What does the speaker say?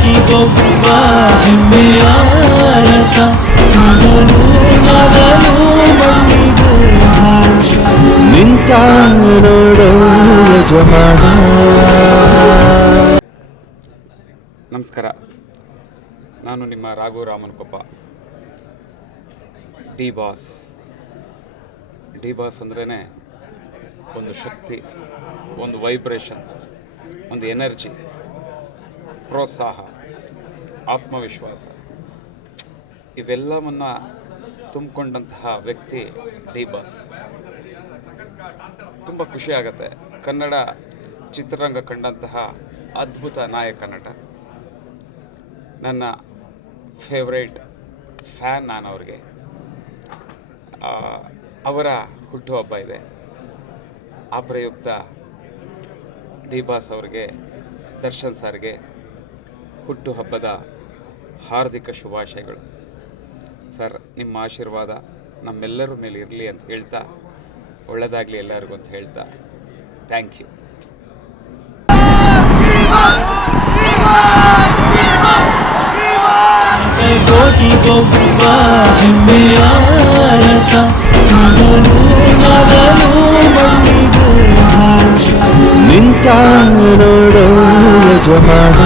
ಕೋಟಿಗೊಬ್ಬ ಹೆಮ್ಮೆಯ ರಸ ಇವನು ಮಣ್ಣಿಗೂ ಹರ್ಷ ನಿಂತ ನೋಡೋ ಯಜಮಾನ. ನಮಸ್ಕಾರ. ನಾನು ನಿಮ್ಮ Raghu Ramanakoppa. D boss. D boss ಅಂದ್ರೇ ಒಂದು ಶಕ್ತಿ ಒಂದು ವೈಬ್ರೇಷನ್ ಒಂದು ಎನರ್ಜಿ ಪ್ರೋತ್ಸಾಹ, ಆತ್ಮವಿಶ್ವಾಸ. ಇವೆಲ್ಲವನ್ನು ತುಂಬಿಕೊಂಡಂತಹ ವ್ಯಕ್ತಿ ಡಿ ಬಾಸ್. ತುಂಬ ಖುಷಿ ಕನ್ನಡ ಚಿತ್ರರಂಗ ಕಂಡಂತಹ ಅದ್ಭುತ ನಾಯಕ ನಟ. ನನ್ನ ಫೇವ್ರೇಟ್ ಫ್ಯಾನ್ ನಾನು ಅವ್ರಿಗೆ. ಅವರ ಹುಟ್ಟುಹಬ್ಬ ಇದೆ. ಆ ಪ್ರಯುಕ್ತ ಡಿ ಬಾಸ್ ಅವ್ರಿಗೆ, ದರ್ಶನ್ ಸರ್ಗೆ ಹುಟ್ಟುಹಬ್ಬದ ಹಾರ್ದಿಕ ಶುಭಾಶಯಗಳು. ಸರ್, ನಿಮ್ಮ ಆಶೀರ್ವಾದ ನಮ್ಮೆಲ್ಲರ ಮೇಲೆ ಇರಲಿ ಅಂತ ಹೇಳ್ತಾ ಒಳ್ಳೆಯದಾಗಲಿ ಎಲ್ಲರಿಗೂ ಅಂತ ಹೇಳ್ತಾ, ಥ್ಯಾಂಕ್ ಯು. ನಿಂತ ನೋಡೋ ಯಜಮಾನ.